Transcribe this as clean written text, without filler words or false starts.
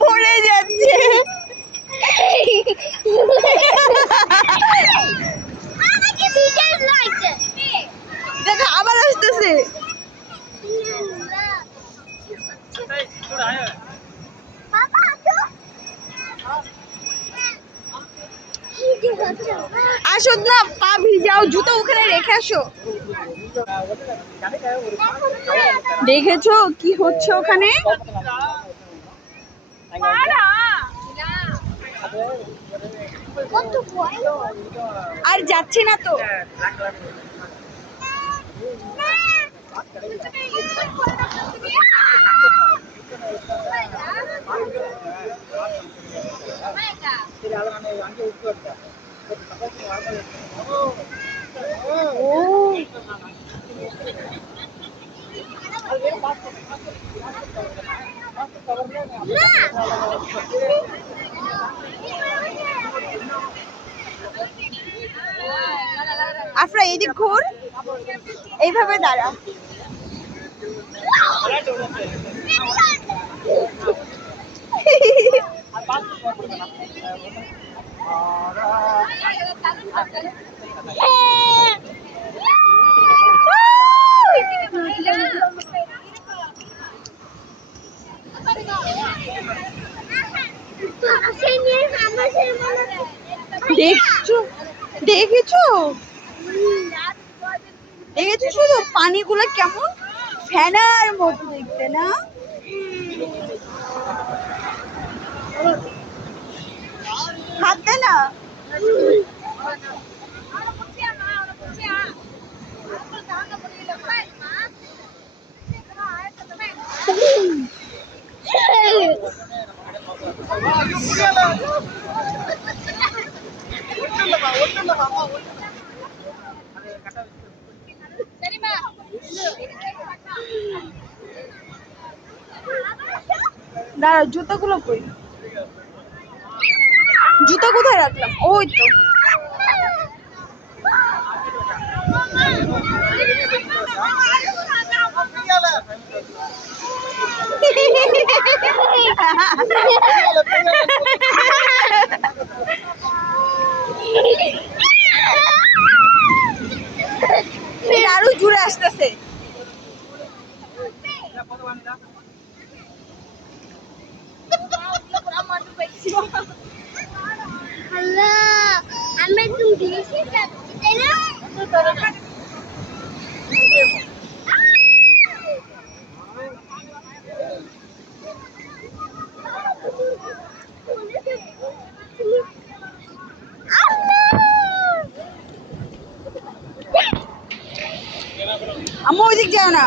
পড়ে যাচ্ছে। দেখো আবার আসতেছে। আসো না, পা ভিজাও, জুতো ওখানে রেখে আসো। দেখেছো কি হচ্ছে ওখানে? আর যাচ্ছে না তো। আফরা এদিক ঘুর, এইভাবে দাঁড়া। দেখছো দেখেছো দেখেছো শুধু পানিগুলো কেমন ফেনার মতো দেখতে না? হাত দে না। দাঁড়া, জুতোগুলো কই? জুতো কোথায় রাখলাম? ওই তো। আরো জুড়ে আসতেছে। আমি একদম দেশে যাচ্ছি, তাই না? আম্মু ওইদিক যাও না।